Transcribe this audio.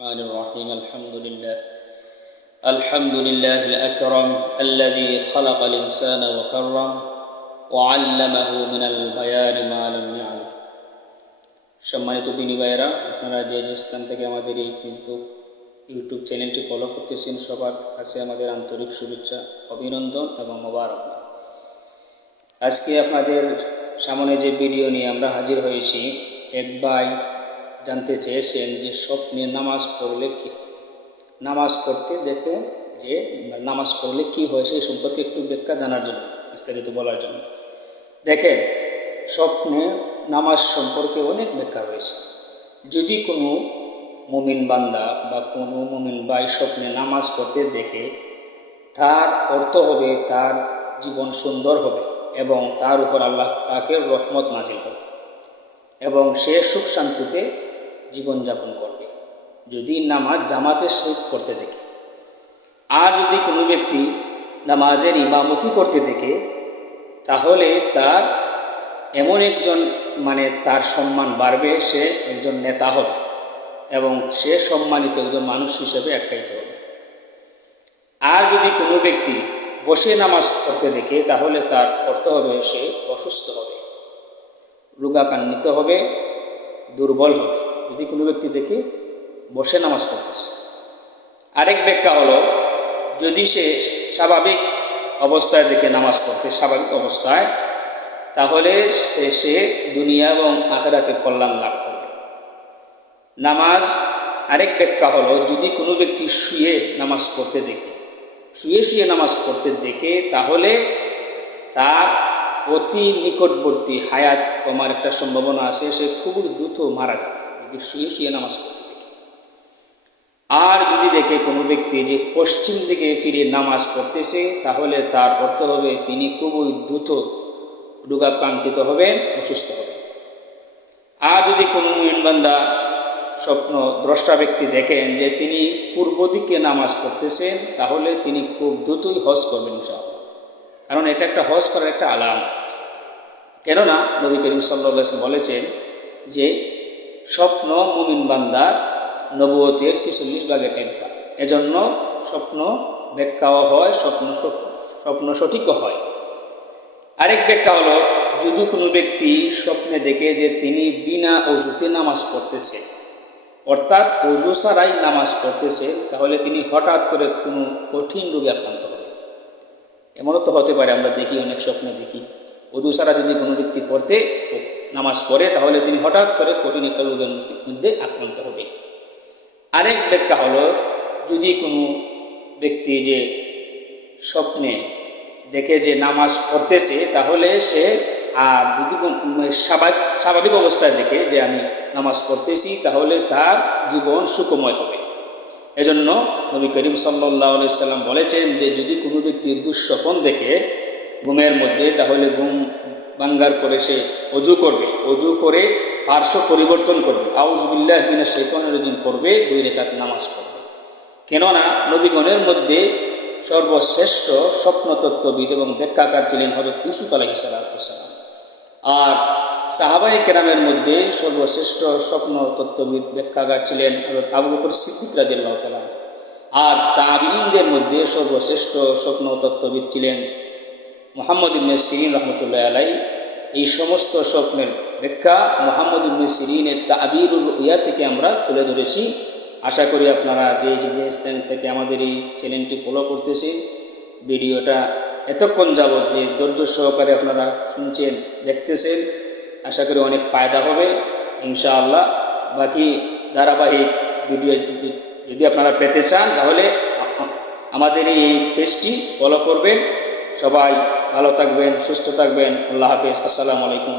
الرحمن الرحيم الحمد لله الأكرم الذي خلق الإنسان وكرم وعلمه من البيان ما لم يعلم সম্মানিত দিনী ভাইয়েরা, আপনারা যে স্থান থেকে আমাদের এই ফেসবুক ইউটিউব চ্যানেলটি ফলো করতেছেন, সবার কাছে আমাদের আন্তরিক শুভেচ্ছা, অভিনন্দন এবং মোবারকবাদ। আজকে আপনাদের সামনে যে ভিডিও নিয়ে আমরা হাজির হয়েছি, এক ভাই জানতে চেয়েছেন যে স্বপ্নে নামাজ পড়লে কী হয়। নামাজ পড়তে দেখে যে নামাজ পড়লে কী হয় সেই সম্পর্কে একটু ব্যাখ্যা জানার জন্য, বিস্তারিত বলার জন্য। দেখেন, স্বপ্নে নামাজ সম্পর্কে অনেক ব্যাখ্যা রয়েছে। যদি কোনো মুমিন বান্দা বা কোনো মুমিন ভাই স্বপ্নে নামাজ পড়তে দেখে, তার অর্থ হবে তার জীবন সুন্দর হবে এবং তার উপর আল্লাহ পাকের রহমত নাজিল হবে এবং সে সুখ শান্তিতে জীবনযাপন করবে, যদি নামাজ জামাতের সহিত করতে দেখে। আর যদি কোনো ব্যক্তি নামাজের ইমামতি করতে দেখে, তাহলে তার এমন একজন তার সম্মান বাড়বে, সে একজন নেতা হবে এবং সে সম্মানিত একজন মানুষ হিসেবে আখ্যায়িত হবে। আর যদি কোনো ব্যক্তি বসে নামাজ পড়তে দেখে, তাহলে তার অর্থ হবে সে অসুস্থ হবে, রোগাক্রান্ত হবে, দুর্বল হবে, যদি কোনো ব্যক্তি দেখে বসে নামাজ পড়তেছে। আরেক ব্যাখ্যা হলো, যদি সে স্বাভাবিক অবস্থায় দেখে নামাজ পড়তে, স্বাভাবিক অবস্থায়, তাহলে সে দুনিয়া এবং আখিরাতে কল্যাণ লাভ করবে। নামাজ আরেক ব্যাখ্যা হলো, যদি কোনো ব্যক্তি শুয়ে নামাজ পড়তে দেখে, শুয়ে নামাজ পড়তে দেখে, তাহলে তার অতি নিকটবর্তী হায়াত কমার একটা সম্ভাবনা আছে, সে খুবই দ্রুত মারা যাবে যদি শুয়ে নামাজ পড়তে দেখে। আর যদি দেখে কোনো ব্যক্তি যে পশ্চিম দিকে ফিরে নামাজ পড়তেছে, তাহলে তার অর্থ হবে তিনি খুবই দ্রুত রোগাক্রান্তিত হবেন, অসুস্থ হবেন। আর যদি কোনো মুমিন বান্দা স্বপ্ন দ্রষ্টা ব্যক্তি দেখেন যে তিনি পূর্ব দিকে নামাজ পড়তেছেন, তাহলে তিনি খুব দ্রুতই হজ করবেন ইনশাআল্লাহ, কারণ এটা একটা হজ করার একটা আলামত। কেননা নবী করিম সাল্লাল্লাহু আলাইহি ওয়াসাল্লাম বলেছেন যে স্বপ্ন মুমিন বান্দার নবুয়তের 46 ভাগের 1 ভাগ। এজন্য স্বপ্ন ব্যাখ্যাও হয়, স্বপ্ন সঠিকও হয়। আরেক ব্যাখ্যা হলো, যদি কোনো ব্যক্তি স্বপ্নে দেখে যে তিনি বিনা অজুতে নামাজ পড়তেছে, অর্থাৎ অজু ছাড়াই নামাজ পড়তেছে, তাহলে তিনি হঠাৎ করে কোনো কঠিন রোগে আক্রান্ত হবে। এমনও তো হতে পারে, আমরা দেখি, অনেক স্বপ্নে দেখি, অজু ছাড়া যদি কোনো ব্যক্তি নামাজ পড়ে, তাহলে তিনি হঠাৎ করে কঠিন একটা রোগের মধ্যে আক্রান্ত হবে। আরেক ব্যাখ্যা হলো, যদি কোনো ব্যক্তি যে স্বপ্নে দেখে যে নামাজ পড়তেছে, তাহলে সে যদি স্বাভাবিক অবস্থায় দেখে যে আমি নামাজ পড়তেছি, তাহলে তার জীবন সুখময় হবে। এজন্য নবী করিম সাল্লাল্লাহু আলাইহি ওয়াসাল্লাম বলেছেন যে যদি কোনো ব্যক্তির দুঃস্বপ্ন দেখে ঘুমের মধ্যে, তাহলে ঘুম ভাঙ্গার পরে সে অজু করবে, অজু করে পার্শ্ব পরিবর্তন করবে, আউযু বিল্লাহি মিনাশ শাইতানির রাজিম পড়বে, 2 রাকাত নামাজ পড়বে। কেননা নবীগণের মধ্যে সর্বশ্রেষ্ঠ স্বপ্নতত্ত্ববিদ এবং ব্যাখ্যাকার ছিলেন হযরত ইউসুফ আলাইহিস সালাম। আর সাহাবায়ে কেরামের মধ্যে সর্বশ্রেষ্ঠ স্বপ্নতত্ত্ববিদ ব্যাখ্যাকার ছিলেন হযরত আবু বকর সিদ্দিক রাদিয়াল্লাহু তাআলা। আর তাবিঈনদের মধ্যে সর্বশ্রেষ্ঠ স্বপ্নতত্ত্ববিদ ছিলেন মুহাম্মদ ইবনে সিরিন রাহমাতুল্লাহি আলাইহি। এই সমস্ত স্বপ্নের ব্যাখ্যা মুহাম্মদ ইবনে সিরিনের তাবিরুল রুইয়া থেকে আমরা তুলে ধরেছি। আশা করি আপনারা যে স্থান থেকে আমাদের এই চ্যানেলটি ফলো করতেছেন, ভিডিওটা এতক্ষণ যাবৎ যে ধৈর্য সহকারে আপনারা শুনছেন, দেখতেছেন, আশা করি অনেক ফায়দা হবে ইনশাআল্লাহ। বাকি ধারাবাহিক ভিডিও যদি আপনারা পেতে চান, তাহলে আমাদের এই পেজটি ফলো করবেন। সবাই ভালো থাকবেন, সুস্থ থাকবেন। আল্লাহ হাফেজ। আসসালামু আলাইকুম।